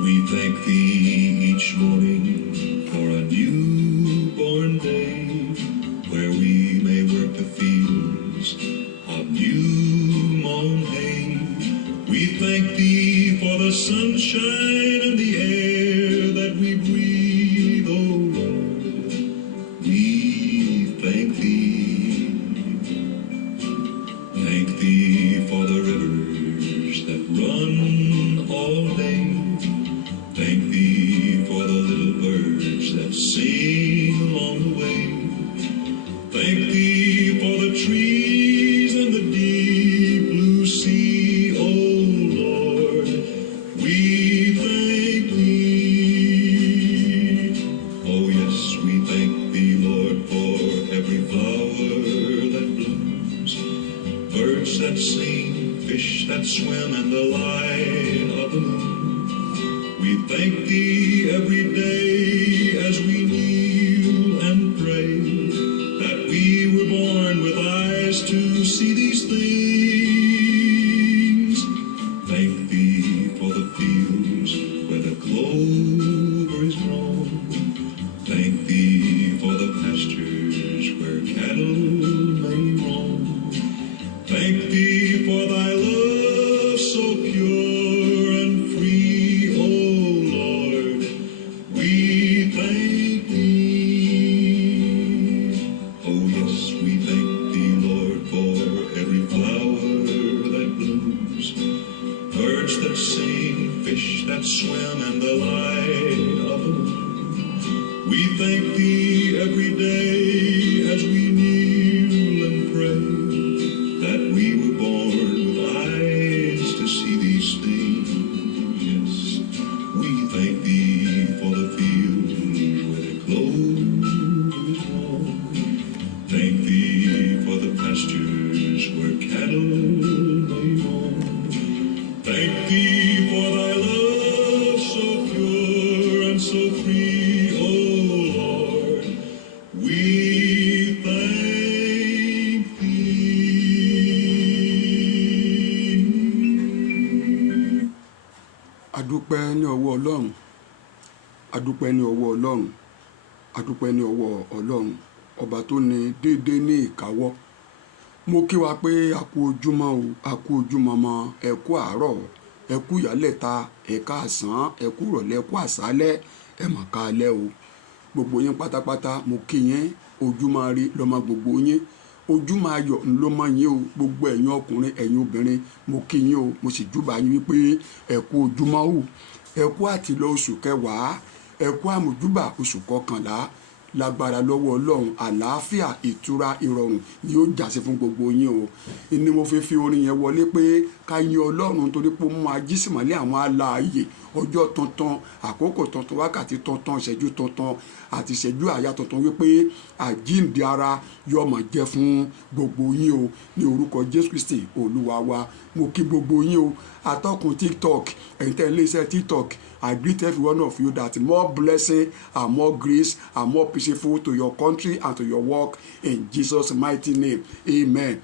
We thank thee each morning for a newborn day, where we may work the fields of new mown hay. We thank thee for the sunshine and the air that we breathe, O Lord. We thank thee. Thank thee for the rivers that run all day. Thank thee for the little birds that sing along the way. Thank thee for the trees and the deep blue sea, O Lord. We thank thee. Oh yes, we thank thee, Lord, for every flower that blooms, birds that sing, fish that swim, and the light of the moon. We thank thee every day as we kneel and pray, that we were born with eyes to see these things. Thank thee for the fields where the clover is grown. Thank thee for the pastures where cattle may roam. Thank thee for thy love so pure and free, O Lord. We thank thee. Oh yes, we thank thee, Lord, for every flower that blooms, birds that sing, fish that swim, and the light of the moon. We thank thee every day as we kneel and pray, that we were born with eyes to see these things. Yes, we thank thee for the fields where the clover is grown. Thank thee for the pastures where cattle may roam. Thank thee for thy love so pure and so free, O Lord. We thank thee. adúpẹ́ ní ọwọ́ ọlọ́run, adúpẹ́ ní ọwọ́ ọlọ́run, adúpẹ́ ní ọwọ́ ọlọ́run ọba tó ní déédéé ní ìkáwọ́. Mo kí wa pé a kú ojúmọ́ o, a kú ojúmọ́ mọ́, ẹ kú àárọ̀, ẹ kú ìyálẹ̀ta, ẹ káàsán, ẹ kú ìrọ̀lẹ́, ẹ kú àṣálẹ́, ẹ mà káalẹ́ o. Gbogbo yín pátápátá mo kí yín, ojúmọ́ ire lọ́mọ gbogbo yín, ojúmọ́ ayọ̀ ńlọ́mọ yín o. Gbogbo ẹ̀yin ọkùnrin, ẹ̀yin obìnrin, mo kí yín o, mo sì júbà yín wípé ẹ kú ojúmọ́ o, ẹ kú àtìlọ oṣù kẹwàá, ẹ kú àmójúbà oṣù kọkànlá. Lágbára lọ́wọ́ ọlọ́run, àlàáfíà, ìtura, ìrọ̀rùn ni yóò jásí fún gbogbo yín o. Ni mo fi orin yẹn wọlé pé ká yin ọlọ́run torí pé ó mú ajísìmọ́lẹ̀ àwọn alààyè, ọjọ́ tuntun, àkókò tuntun, wákàtí tuntun, ìṣẹ́jú tuntun àti ìṣẹ́jú àyà tuntun, wípé àjíǹde ara yóò máa jẹ́ fún gbogbo yín o, ní orúkọ Jésù Kristi olúwa wa. Mo kí gbogbo yín o, atọ́kùn TikTok, ẹ̀yin tẹ́ ilé iṣẹ́ TikTok, I greet every one of you that more blessing and more grace and more peaceful to your country and to your work in Jesus' mighty name. Amen.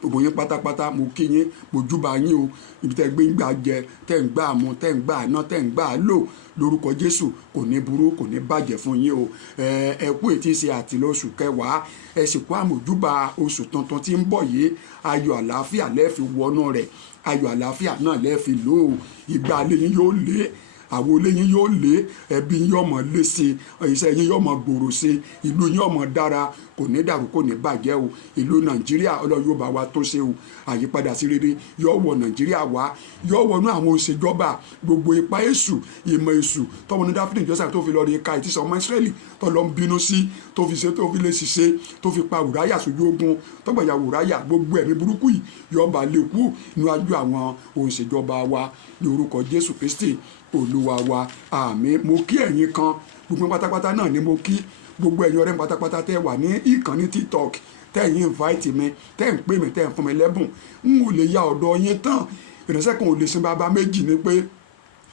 Gbogbo yín pátápátá mo kí yín, mo júbà yín o. Ibi tẹ́ gbé ń gbà jẹ, tẹ́ ń gbà mu, tẹ́ ń gbà ná, tẹ́ ń gbà lò, lórúkọ Jésù kò ní burú, kò ní bàjẹ́ fún yín o. Ẹ kú ètí ṣe àtìlọ oṣù kẹwàá, ẹ sì kú àmójúbà oṣù tuntun tí ń bọ̀ yìí. Ayọ̀ àlàáfíà lẹ́ẹ̀fi wọnú rẹ̀, ayọ̀ àlàáfíà náà lẹ́ẹ̀fi lò ó. Ìgbà ilé yín yóò lé, àwọn olé yín yóò lé, ẹbí yín yóò mọ lé sí, iṣẹ́ yín yóò mọ gbòòrò sí, ìlú yín yóò mọ dára, kò ní dàrú, kò ní bàjẹ́ o. Ìlú Nàìjíríà Ọlọ́run yóò bá wa tó ṣe o. Àyípadà sí rere yóò wọ Nàìjíríà wá, yóò wọnú àwọn òṣèjọba, gbogbo ipa èṣù, ìmọ̀ èṣù tọmọ ní Dáfídì ìjọsìn tó fi lọ rí ka ìtìsọ ọmọ Ísírẹ́lì tó lọ ń bínú sí, tó fi ṣe, tó fi lè ṣiṣẹ́, tó fi pa Ùráyà sójú ogun, tọgbàyà Ùráyà, gbogbo ẹ̀mí burúkú yìí yóò bá lè kú níwájú àwọn òṣèjọba wa ní orúkọ Jésù Kristi olúwa wa. Àmín. Mo kí ẹ̀yin kan, gbogbo pátápátá náà ni mo kí. Gbogbo ẹ̀yin ọ̀rẹ́ pátápátá tẹ́ wà ní ìkànnì TikTok, tẹ́ ń invite mi, tẹ́ ń pè mí, tẹ́ ń fún mi lẹ́bùn, n ò lè ya ọ̀dọ̀ yín tán. Ìránṣẹ́ kan ò lè sin bàbá méjì, ni pé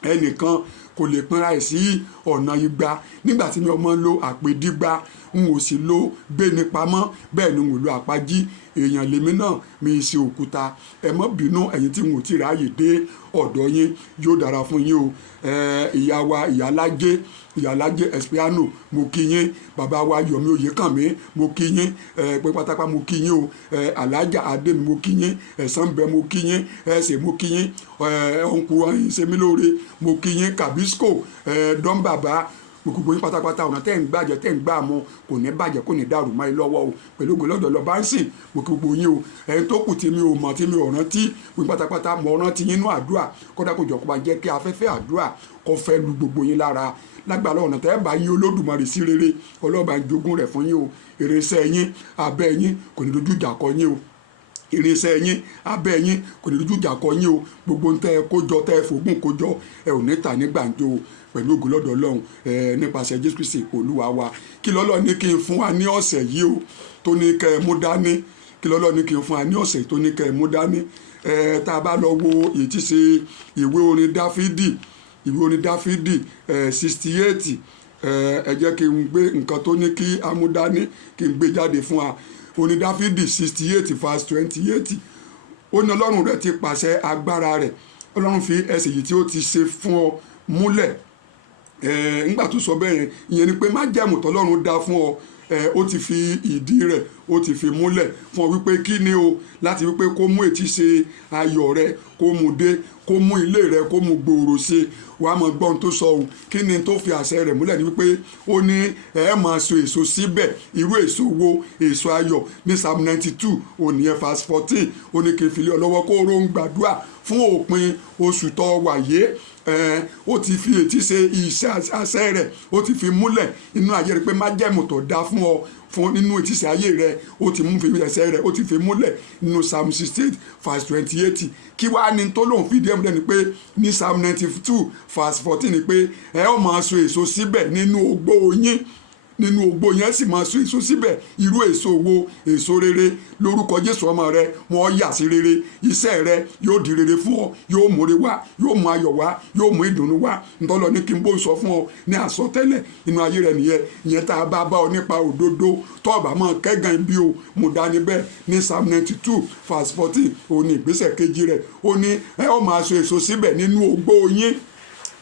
ẹnìkan kò lè pinra ẹ̀ sí ọ̀nà igba nígbà tí mi ọmọ ń lo àpèdígba. n ò sì lo gbéni pamọ́, bẹ́ẹ̀ ni n ò lo àpájí. Èèyàn lèmi náà, mi ṣe òkúta. Ẹ má bínú ẹ̀yin tí n ò tí ráyè dé ọ̀dọ̀ yín, yóò dára fún yín o. Ìyá wa ìyálájé Espiano, mo kí yín. Bàbá wa Yomi Oyèkànmí, mo kí yín. Pé pátápátá mo kí yín o. Alájà Adé mi, mo kí yín. Ẹ̀sán bẹ, mo kí yín. Ẹ̀sẹ̀, mo kí yín. Ọ̀nkù Ìṣemílóore, mo kí yín. Kàbísíkò, Dán bàbá, gbogbo yín pátápátá ọ̀nà tẹ́ ń gbàjẹ́ tẹ́ ń gbà mọ́ kò ní bàjẹ́ kò ní dàrú mọ́ ẹ lọ́wọ́ o. Pẹ̀lú ògo lọ́dọ̀ lọ bá ń sìn, mo kí gbogbo yín o. Ẹni tó kù tí mi ò mọ̀ tí mi ò rántí, gbogbo pátápátá mo rántí yín nínú àdúrà. Kódà kò jọ kó máa jẹ́ kí afẹ́fẹ́ àdúrà kó fẹ́ lu gbogbo yín lára. Lágbára ọ̀nà tẹ́ bá yín Olódùmarè sí rere, Ọlọ́run ń jogún rẹ̀ fún yín o. Ìrẹsẹ̀ yín, abẹ́ yín kò ní dojú ìjà kọ yín o. Ìrẹsẹ̀ yín, abẹ́ yín kò ní dojú ìjà kọ yín o. Gbogbo ń tẹ́ ẹ kójọ, tẹ́ ẹ fògùn kójọ, ẹ ò ní ta ní gbàǹjo o. Pẹ̀lú ògo lọ́dọ̀ Ọlọ́run, nípasẹ̀ Jésù Kristi Olúwa wa. Kí lọ́lọ́ ní kí n fún wa ní ọ̀sẹ̀ yìí o, tó ní kẹ́ ẹ mú dání. Kí lọ́lọ́ ní kí n fún wa ní ọ̀sẹ̀ tó ní kẹ́ ẹ mú dání. Tá a bá lọ wo èyí tí ṣe ìwé orin Dáfídì 68, ẹ jẹ́ kí n gbé nǹkan tó ní kí a mú dání kí n gbé jáde fún wa. Orin Dáfídì 68 verse 28. Ó ní Ọlọ́run rẹ̀ ti pàṣẹ agbára rẹ̀. Ọlọ́run fi ẹsẹ̀ yìí tí ó ti ṣe fún ọ múlẹ̀. Nígbà tó sọ bẹ́ẹ̀ yẹn, ìyẹn ni pé májẹ̀mú tọ́lọ́run dá fún ọ, ó ti fi ìdí rẹ̀ ó ti fi múlẹ̀ fún ọ wípé kí ni o, láti wípé kó mú ètí ṣe ayọ̀ rẹ kó mú dé, kó mú ilé rẹ kó mú gbòòrò ṣe. Wàá mọ gbọ́n tó sọ o. Kí ni tó fi àṣẹ rẹ̀ múlẹ̀ ni wípé ó ní ẹ máa so èso síbẹ̀. Irú èso wo? Èso ayọ̀. Ní Psalm 92 ònìyẹn verse 14, ó ní kí n fi lé ọ lọ́wọ́ kó ró ń gbàdúrà fún òpin oṣù tó wáyé. Ó ti fi ètí ṣe iṣẹ́ àṣẹ rẹ̀, ó ti fi múlẹ̀ inú ayé rẹ̀ pé májẹ̀mú tó dá fún ọ fún nínú ìtìsẹ̀ ayé rẹ̀, ó ti mú fi ẹsẹ̀ rẹ̀ ó ti fi múlẹ̀ nínú Psalm 68 verse 28. Kí wàá ní tó lòun fìdí ẹ̀ múlẹ̀ ni pé ní Psalm 92 verse 14 ni pé ẹ ó máa so èso síbẹ̀ nínú ogbó yín. Nínú ogbó yẹn sì máa so èso síbẹ̀. Irú èso wo? Èso rere. Lórúkọ Jésù ọmọ rẹ wọ́n yà sí rere. Iṣẹ́ rẹ yóò di rere fún ọ, yóò mú ire wá, yóò mú ayọ̀ wá, yóò mú ìdùnnú wá. Ntọ́lọ ní kí n bó sọ fún ọ ní àsọtẹ́lẹ̀ inú ayé rẹ nìyẹn. Ìyẹn tá a bá bá ọ nípa òdodo tọ́ọ̀bà mọ́ kẹ́gàn bí o mú dání bẹ́ẹ̀. Ní Psalm 92 verse 14 òun ní ìgbésẹ̀ kejì rẹ̀. Ó ní ẹ ó máa so èso síbẹ̀ nínú ogbó yín.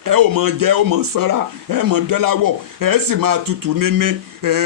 Ẹ ò mọ jẹ, ẹ ò mọ sanra, ẹ mọ dẹ́láwọ̀, ẹ sì máa tutù níní.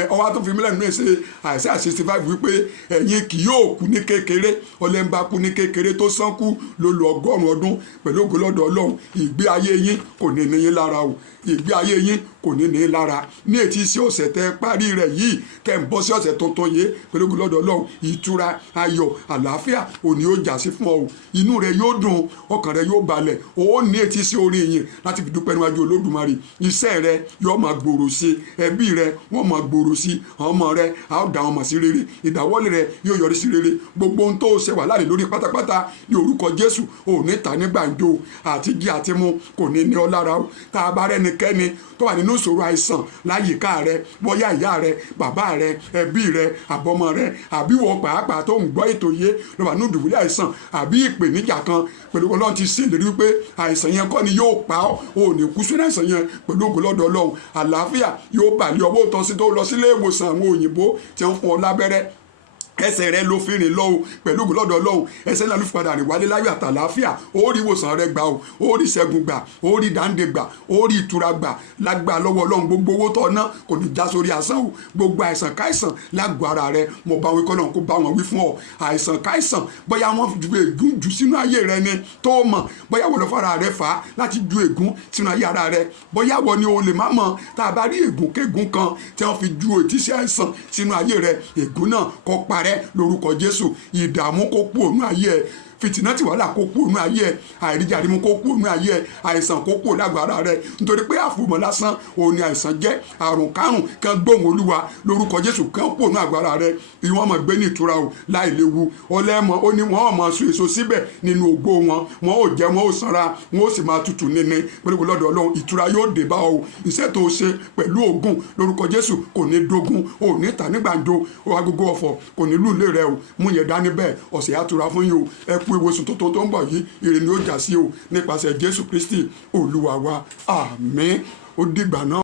Ọwọ́ tó fi mílẹ̀ nínú ẹsẹ̀ Àìsáyà 65 wípé ẹ̀yin kì yóò kú ní kékeré. Ọlẹ́nba kú ní kékeré tó sánkú ló lo 100 ọdún. Pẹ̀lú ògo lọ́dọ̀ Ọlọ́run, ìgbé ayé yín kò ní ní yín lára o. Ìgbé ayé yín kò ní ní lára. Ní ètí sí ọ̀sẹ̀ tẹ́ parí rẹ̀ yìí, kẹ́ ń bọ́ sí ọ̀sẹ̀ tuntun yìí. Pẹ̀lú ògo lọ́dọ̀ Ọlọ́run, ìtura, ayọ̀, àlàáfíà òní ó jà sí fún ọ o. Inú rẹ yóò dùn, ọkàn rẹ yóò balẹ̀. Ó ní ètí sí orin yìí láti fi dúpẹ́ níwájú Olódùmarè. Iṣẹ́ rẹ yóò máa gbòòrò sí, ẹbí rẹ wọ́n máa gbòòrò sí, ọmọ rẹ a ó dá wọn mọ̀ sí rere, ìdáwọ́lé rẹ yóò yọrí sí rere. Gbogbo ohun tó ṣe wà láàrin lórí pátápátá ní orúkọ Jésù ò ní ta ní gbàǹjo. Àti jí àti mu kò ní ní ọ lára o. Tá a bá rẹ́nikẹ́ni tó wà nínú ìṣòro àìsàn láyìíká rẹ, bóyá ìyá rẹ, bàbá rẹ, ẹbí rẹ, àbọ̀mọ rẹ, àbí wọ pàápàá tó ń gbọ́ ètò yé ló wà nínú ìdùbúlẹ̀ àìsàn àbí ìpèníjà kan, pẹ̀lú Ọlọ́run ti ṣèlérí wípé àìsàn yẹn kọ́ ni yóò pa ọ́, ò ní kú sínú àìsàn yẹn. Pẹ̀lú ògo lọ́dọ̀ Ọlọ́run, àlàáfíà yóò bà lé ọwọ́ òtọ́sí tó lọ sílé ìwòsàn àwọn òyìnbó tí wọ́n fún ọ lábẹ́rẹ́. Ẹsẹ̀ rẹ ló fi rìn lọ o. Pẹ̀lú ògo lọ́dọ̀ Ọlọ́run, ẹsẹ̀ náà ló fi padà rìn wálé láyọ̀ àtàlàáfíà. Ó rí ìwòsàn rẹ gbà o, ó rí ìṣẹ́gun gbà, ó rí dáǹdè gbà, ó rí ìtura gbà. Lágbà lọ́wọ́ Ọlọ́run, gbogbo owó tó ná kò ní já sórí asán o. Gbogbo àìsàn káìsàn lágbo ara rẹ mo bá wọn kọ́ náà kó bá wọn wí fún ọ. Àìsàn káìsàn bóyá wọ́n ju ègún jù sínú ayé rẹ ni tó mọ̀, bóyá wọ́n lọ fara rẹ fà á láti ju ègún sínú ayé ara rẹ, bóyá wọ́n ni o lè má mọ̀. Tá a bá rí ègún kégún kan tí wọ́n fi ju ètísí àìsàn sínú ayé rẹ, ègún náà kó parẹ́ lórúkọ Jésù. Ìdààmú kó kú òun ayé ẹ, fìtínà tí wàhálà kó kú òun ayé ẹ, àìríjàrímú kó kú òun ayé ẹ, àìsàn kó kú lágbára rẹ. Nítorí pé àfòmọ́ lásán òun ni àìsàn jẹ́. Àrùn kárùn kan gbóhùn Olúwa lórúkọ Jésù kan kú òun àgbára rẹ. Ìwọ́n mọ̀ gbé ní ìtura o láì léwu. Ọlẹ́mọ ó ní wọ́n mọ̀ so èso síbẹ̀ nínú ògbó wọn. Wọ́n ò jẹ, wọ́n ò sanra, wọ́n ò sì máa tutù níní. Pẹ̀lú ògo lọ́dọ̀ Ọlọ́run, ìtura yóò dé bá ọ. Iṣẹ́ tó ṣe pẹ̀lú ògùn lórúkọ Jésù kò ní dógún, ò ní ta ní gbàǹjo. Agogo ọ̀fọ̀ kò ní lù lé rẹ o. Mú yẹn dání bẹ́ẹ̀, ọ̀sẹ̀ yà tura fún yín o. Ẹ kú ìwòsàn tuntun tó ń bọ̀ yìí, ire ni ó jà sí o nípasẹ̀ Jésù Kristi Olúwa wa. Àmín. Ó dìgbà náà.